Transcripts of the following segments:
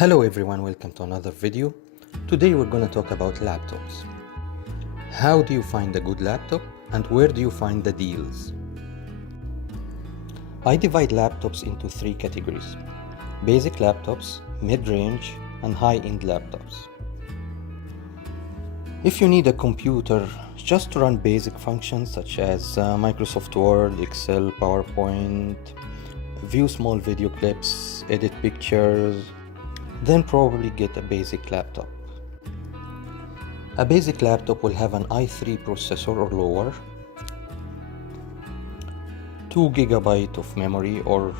Hello everyone, welcome to another video. Today we're going to talk about laptops. How do you find a good laptop and where do you find the deals? I divide laptops into three categories: basic laptops, mid-range, and high-end laptops. If you need a computer just to run basic functions such as Microsoft Word, Excel, PowerPoint, view small video clips, edit pictures, then probably get a basic laptop. A basic laptop will have an i3 processor or lower, 2 GB of memory or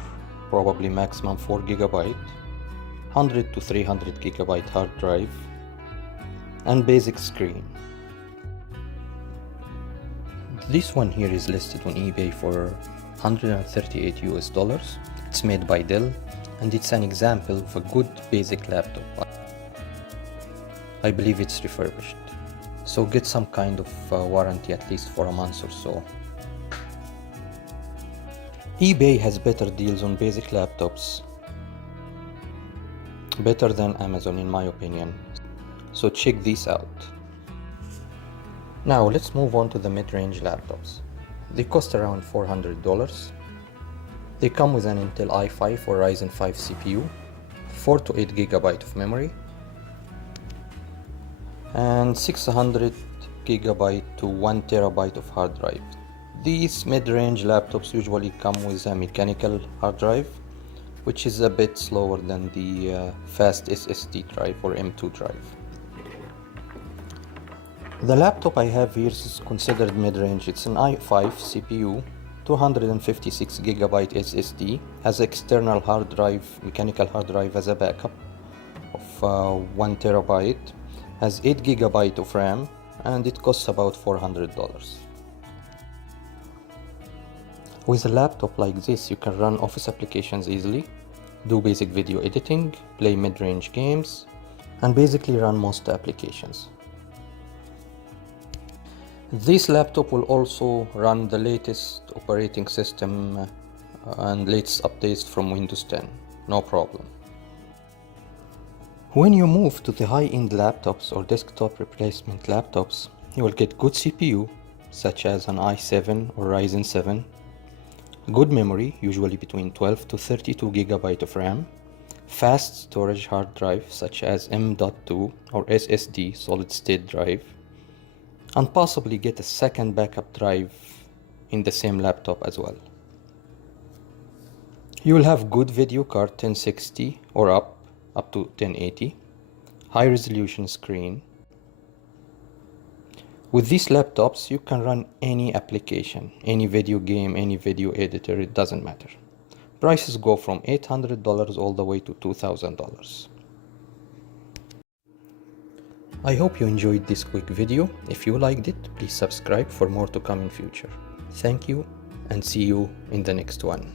probably maximum 4 GB, 100 to 300 GB hard drive, and basic screen. This one here is listed on eBay for $138 US. It's made by Dell, and it's an example of a good basic laptop. I believe it's refurbished, so get some kind of warranty at least for a month or so. eBay has better deals on basic laptops, better than Amazon in my opinion, so check these out. Now let's move on to the mid-range laptops. They cost around $400. They come with an Intel i5 or Ryzen 5 CPU, 4 to 8 GB of memory, and 600 GB to 1 TB of hard drive. These mid-range laptops usually come with a mechanical hard drive, which is a bit slower than the fast SSD drive or M2 drive. The laptop I have here is considered mid-range. It's an i5 CPU, 256 GB SSD, has external hard drive, mechanical hard drive as a backup of 1 TB, has 8 GB of RAM, and it costs about $400. With a laptop like this, you can run office applications easily, do basic video editing, play mid-range games, and basically run most applications. This laptop will also run the latest operating system and latest updates from Windows 10, no problem. When you move to the high-end laptops or desktop replacement laptops, you will get good CPU, such as an i7 or Ryzen 7, good memory, usually between 12 to 32 GB of RAM, fast storage hard drive, such as M.2 or SSD solid-state drive, and possibly get a second backup drive in the same laptop as well. You will have good video card, 1060 or up to 1080, high resolution screen. With these laptops you can run any application, any video game, any video editor, it doesn't matter. Prices go from $800 all the way to $2,000. I hope you enjoyed this quick video. If you liked it, please subscribe for more to come in future. Thank you and see you in the next one.